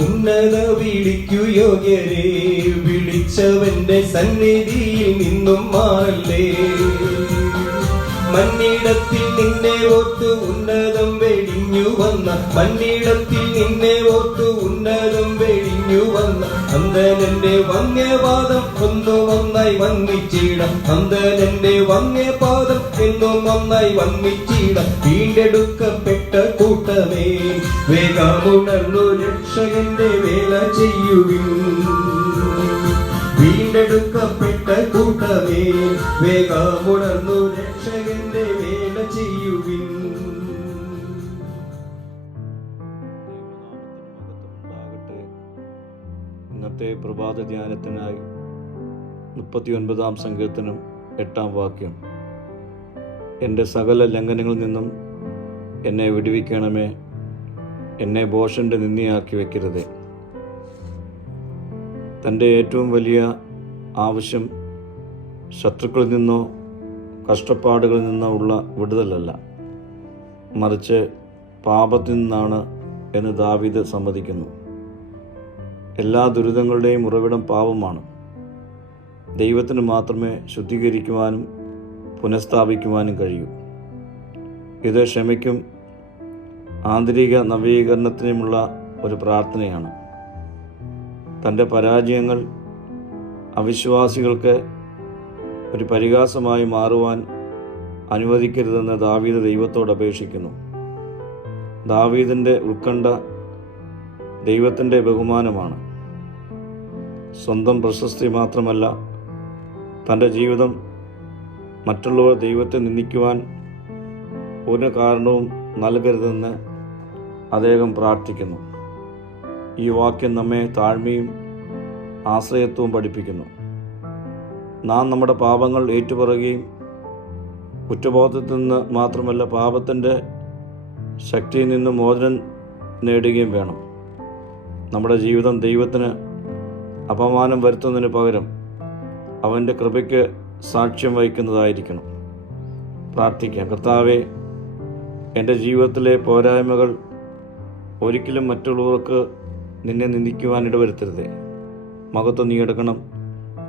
ഉന്നത വിളിക്കു യോഗ്യരെ വിളിച്ചവന്റെ സന്നിധിയിൽ നിന്നും മാറല്ലേ? മണ്ണിടത്തിൽ നിന്നെ ഓർത്തു ഉന്നതം വെടിഞ്ഞു വന്ന മണ്ണിടത്തിൽ നിന്നെ ഓർത്തു ഉന്നതം വെടിഞ്ഞു വന്ന. അന്തനന്റെ വന്യപാദം ഒന്നു ഒന്നായി വന്നിച്ചിടം. അന്തനന്റെ വന്യപാദം എന്നും ഒന്നായി വന്നിച്ചിടം. വീണ്ടെടുക്കപ്പെട്ട കൂട്ടമേ വേഗമുണർന്നു രക്ഷകന്റെ വേല ചെയ്യുവിൻ. ചെയ്യുവിൻ. ഇന്നത്തെ പ്രഭാത ധ്യാനത്തിനായി മുപ്പത്തി ഒൻപതാം സങ്കീർത്തനം എട്ടാം വാക്യം. എന്റെ സകല ലംഘനങ്ങളിൽ നിന്നും എന്നെ വിടുവിക്കണമേ എന്നെ ബോഷന്റെ നിന്ദിയാക്കി വെക്കരുതേ. തന്റെ ഏറ്റവും വലിയ ആവശ്യം ശത്രുക്കളിൽ നിന്നോ കഷ്ടപ്പാടുകളിൽ നിന്നോ ഉള്ള വിടുതലല്ല. മറിച്ച് പാപത്തിൽ നിന്നാണ് എന്ന് ദാവീദ് സമ്മതിക്കുന്നു. എല്ലാ ദുരിതങ്ങളുടെയും ഉറവിടം പാപമാണ്. ദൈവത്തിന് മാത്രമേ ശുദ്ധീകരിക്കുവാനും പുനഃസ്ഥാപിക്കുവാനും കഴിയൂ. ഇത് ക്ഷമയ്ക്കും ആന്തരിക നവീകരണത്തിനുമുള്ള ഒരു പ്രാർത്ഥനയാണ്. തന്റെ പരാജയങ്ങൾ അവിശ്വാസികൾക്ക് ഒരു പരിഹാസമായി മാറുവാൻ അനുവദിക്കരുതെന്ന് ദാവീദ് ദൈവത്തോട് അപേക്ഷിക്കുന്നു. ദാവീദിന്റെ ഉത്കണ്ഠ ദൈവത്തിന്റെ ബഹുമാനമാണ്. സ്വന്തം പ്രശസ്തി മാത്രമല്ല തന്റെ ജീവിതം മറ്റുള്ളവർ ദൈവത്തെ നിന്ദിക്കുവാൻ ഒരു കാരണവും നൽകരുതെന്ന് അദ്ദേഹം പ്രാർത്ഥിക്കുന്നു. ഈ വാക്യം നമ്മെ താഴ്മയും ആശ്രയത്വവും പഠിപ്പിക്കുന്നു. നാം നമ്മുടെ പാപങ്ങൾ ഏറ്റുപറയുകയും കുറ്റബോധത്തിൽ നിന്ന് മാത്രമല്ല പാപത്തിന്റെ ശക്തിയിൽ നിന്ന് മോചനം നേടുകയും വേണം. നമ്മുടെ ജീവിതം ദൈവത്തിന് അപമാനം വരുത്തുന്നതിന് പകരം അവന്റെ കൃപയ്ക്ക് സാക്ഷ്യം വഹിക്കുന്നതായിരിക്കണം. പ്രാർത്ഥിക്കാം. കർത്താവെ എന്റെ ജീവിതത്തിലെ പോരായ്മകൾ ഒരിക്കലും മറ്റുള്ളവർക്ക് നിന്നെ നിന്ദിക്കുവാൻ ഇടവരുത്തരുതേ. മകത്വം നീ എടുക്കണം.